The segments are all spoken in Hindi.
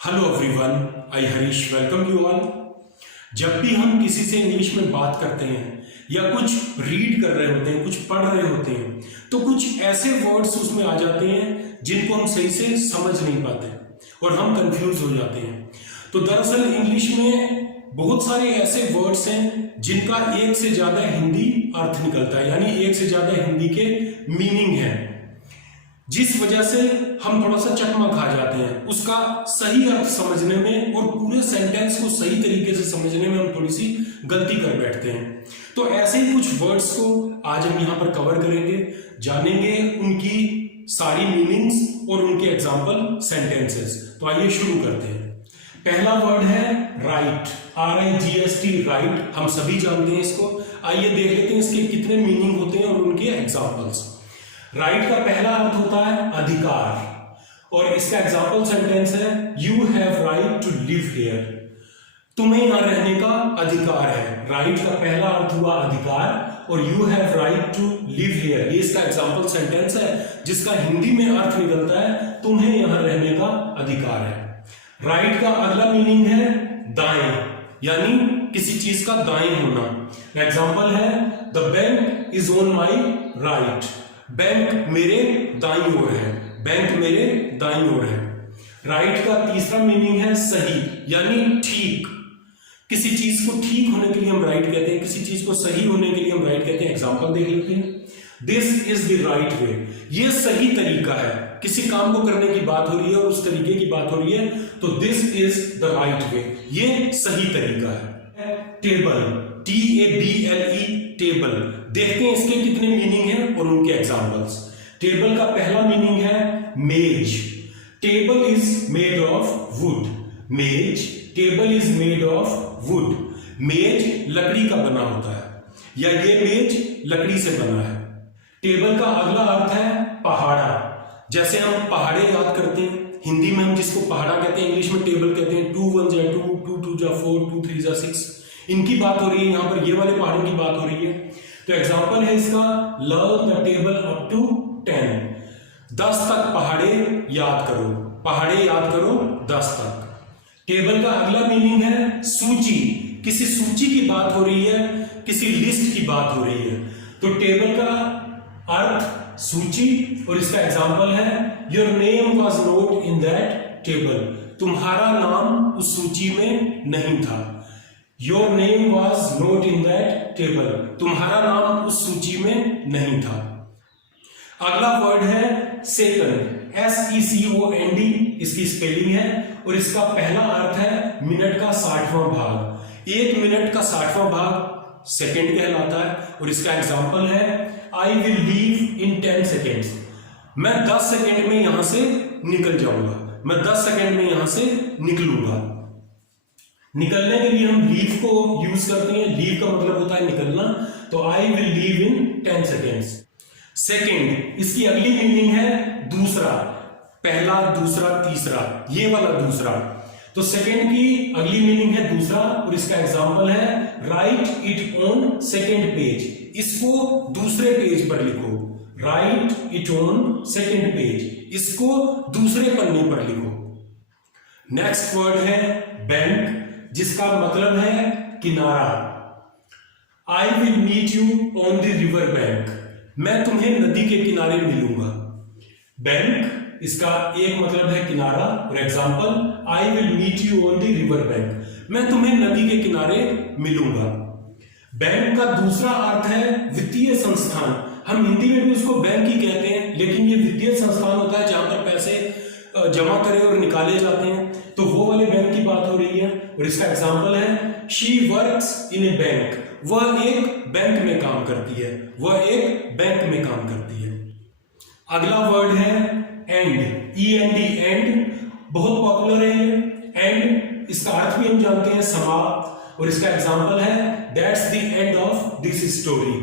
Hello everyone, I Harish welcome you all. जब भी हम किसी से इंग्लिश में बात करते हैं या कुछ रीड कर रहे होते हैं, कुछ पढ़ रहे होते हैं, तो कुछ ऐसे वर्ड्स उसमें आ जाते हैं जिनको हम सही से समझ नहीं पाते और हम कंफ्यूज हो जाते हैं। तो दरअसल इंग्लिश में बहुत सारे ऐसे वर्ड्स हैं जिनका एक से ज्यादा हिंदी अर्थ निकलता है, यानी एक से ज्यादा हिंदी के मीनिंग है, जिस वजह से हम थोड़ा सा चकमा खा जाते हैं उसका सही अर्थ समझने में और पूरे सेंटेंस को सही तरीके से समझने में हम थोड़ी सी गलती कर बैठते हैं। तो ऐसे ही कुछ वर्ड्स को आज हम यहाँ पर कवर करेंगे, जानेंगे उनकी सारी मीनिंग्स और उनके एग्जाम्पल सेंटेंसेस। तो आइए शुरू करते हैं। पहला वर्ड है राइट, RIGHT, राइट। हम सभी जानते हैं इसको। आइए देख लेते हैं इसके कितने मीनिंग होते हैं और उनके एग्जाम्पल्स। राइट का पहला अर्थ होता है अधिकार और इसका एग्जाम्पल सेंटेंस है you have right to live here. तुम्हें यहां रहने का अधिकार है। राइट का पहला अर्थ हुआ अधिकार और you have right to live here, ये इसका एग्जाम्पल सेंटेंस है जिसका हिंदी में अर्थ निकलता है तुम्हें यहां रहने का अधिकार है। राइट का अगला मीनिंग है दाएं, यानी किसी चीज का दाएं होना। एग्जाम्पल है the bank is on my right, bank मेरे दाईं ओर है, बैंक मेरे दाईं ओर है। राइट का तीसरा मीनिंग है सही, यानी ठीक। किसी चीज को ठीक होने के लिए हम राइट कहते हैं, किसी चीज को सही होने के लिए हम राइट कहते हैं। एग्जांपल देख लेते हैं। This is the right way, ये सही तरीका है। किसी काम को करने की बात हो रही है और उस तरीके की बात हो रही है, तो this is the right way, ये सही तरीका है। Table, TABLE, table. देखते हैं इसके कितने मीनिंग हैं और उनके एग्जांपल्स। टेबल का पहला मीनिंग है मेज, table is made of wood. मेज, table is made of wood. मेज लकड़ी का बना होता है या ये मेज लकड़ी से बना है। टेबल का अगला अर्थ है पहाड़ा। जैसे हम पहाड़े याद करते हैं, हिंदी में हम जिसको पहाड़ा कहते हैं, इंग्लिश में टेबल कहते हैं। 2 1 जा 2, 2 2 जा 4, 2 3 जा 6। इनकी बात हो रही है, यहां पर ये वाले पहाड़ों की बात हो रही है। तो एग्जांपल है इसका learn the table up to 10, 10 तक पहाड़े याद करो, पहाड़े याद करो 10 तक। टेबल का अगला मीनिंग है सूची, किसी सूची की बात हो रही है, किसी लिस्ट की बात हो रही है। तो टेबल का अर्थ सूची और इसका एग्जांपल है your name was note in that table, तुम्हारा नाम उस सूची में नहीं था। Your name was not in that table, तुम्हारा नाम उस सूची में नहीं था। अगला वर्ड है सेकंड, SECOND, इसकी स्पेलिंग है और इसका पहला अर्थ है मिनट का 60वां भाग। 1 मिनट का 60वां भाग सेकंड कहलाता है और इसका एग्जांपल है I will leave in 10 seconds, मैं 10 सेकेंड में यहां से निकल जाऊंगा, मैं 10 सेकेंड में यहां से निकलूंगा। निकलने के लिए हम लीव को यूज करते हैं, लीव का मतलब होता है निकलना, तो I will leave in 10 seconds. Second, इसकी अगली मीनिंग है दूसरा, पहला, दूसरा, तीसरा, ये वाला दूसरा। तो सेकेंड की अगली मीनिंग है दूसरा और इसका एग्जांपल है right it on second page, इसको दूसरे पेज पर लिखो। Right it on second page, इसको दूसरे पन्ने पर लिखो। नेक्स्ट वर्ड है बैंक, जिसका मतलब है किनारा। I will meet you on the river bank, मैं तुम्हें नदी के किनारे मिलूंगा। बैंक, इसका एक मतलब है किनारा और example I will meet you on the river bank, मैं तुम्हें नदी के किनारे मिलूंगा। बैंक का दूसरा अर्थ है वित्तीय संस्थान। हम हिंदी में भी उसको बैंक ही कहते हैं, लेकिन ये वित्तीय संस्थान होता है जहां पर पैसे जमा करे और निकाले जाते हैं, तो वो वाले बैंक की बात हो रही है और इसका एग्जांपल है she works in A bank, वह एक बैंक में काम करती है, वह एक बैंक में काम करती है। अगला वर्ड है एंड, END, एंड, बहुत पॉपुलर है ये। एंड, इसका अर्थ भी हम जानते हैं समाप्त और इसका एग्जांपल है that's the end of this story,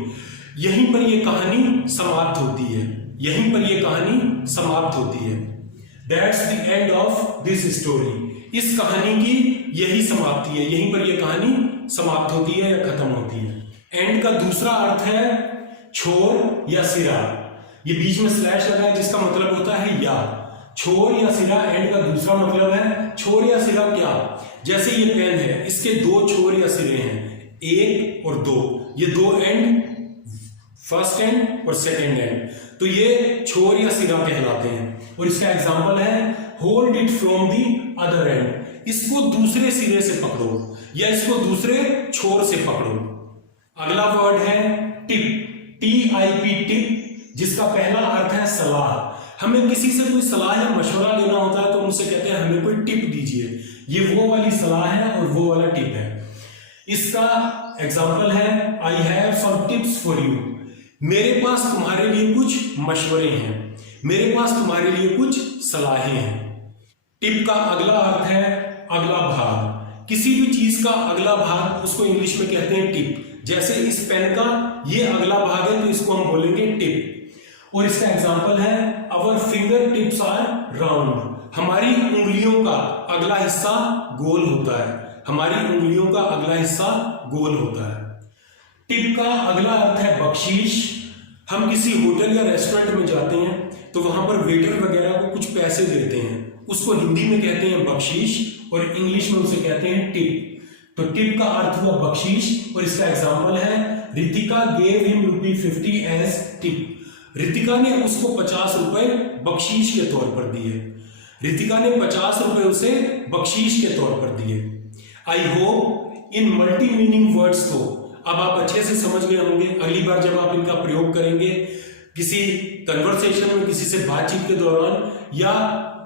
यहीं पर ये कहानी समाप्त होती है, यहीं पर ये कहानी समाप्त होती है। That's the end of this story, इस कहानी की यही समाप्ति है, यहीं पर यह कहानी समाप्त होती है या खत्म होती है। एंड का दूसरा अर्थ है छोर या सिरा, ये बीच में स्लैश लगा है जिसका मतलब होता है या। छोर या सिरा, एंड का दूसरा मतलब है छोर या सिरा क्या, जैसे ये पेन है, इसके दो छोर या सिरे हैं, एक और दो, ये दो एंड, फर्स्ट एंड और सेकेंड एंड, तो ये छोर या सिरा कहलाते हैं। और इसका एग्जांपल है hold it from the other and, इसको दूसरे सिरे से पकड़ो या इसको दूसरे छोर से पकड़ो। अगला वर्ड है टिप, TIP टिप, जिसका पहला अर्थ है सलाह। हमें किसी से कोई सलाह या मशवरा लेना होता है तो उनसे कहते हैं हमें कोई टिप दीजिए, ये वो वाली सलाह है और वो वाला टिप है। इसका एग्जांपल है I have some tips for you, मेरे पास तुम्हारे लिए कुछ मशवरे हैं, मेरे पास तुम्हारे लिए कुछ सलाहें हैं। टिप का अगला अर्थ है अगला भाग, किसी भी चीज का अगला भाग उसको इंग्लिश में कहते हैं टिप। जैसे इस पेन का ये अगला भाग है तो इसको हम बोलेंगे टिप। और इसका एग्जांपल है our finger tips are round, हमारी उंगलियों का अगला हिस्सा गोल होता है, हमारी उंगलियों का अगला हिस्सा गोल होता है। टिप का अगला अर्थ है बख्शीश। हम किसी होटल या रेस्टोरेंट में जाते हैं तो वहां पर वेटर वगैरह को कुछ पैसे देते हैं, उसको हिंदी में कहते हैं बख्शीश और इंग्लिश में उसे कहते हैं टिप। तो टिप का अर्थ हुआ बख्शीश और इसका एग्जांपल है Ritika gave him ₹50 as tip, Ritika ने उसको 50 रुपए बख्शीश के तौर पर दिए, रितिका ने 50 रुपए उसे बख्शीश के तौर पर दिए। I hope in multi meaning words को अब आप अच्छे से समझ गए होंगे। अगली बार जब आप इनका प्रयोग करेंगे किसी कन्वर्सेशन में, किसी से बातचीत के दौरान या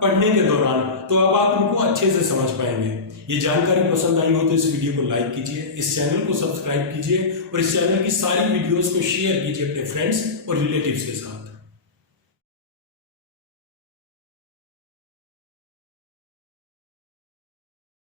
पढ़ने के दौरान, तो अब आप इनको अच्छे से समझ पाएंगे। ये जानकारी पसंद आई हो तो इस वीडियो को लाइक कीजिए, इस चैनल को सब्सक्राइब कीजिए और इस चैनल की सारी वीडियोस को शेयर कीजिए अपने फ्रेंड्स और रिलेटिव्स के साथ।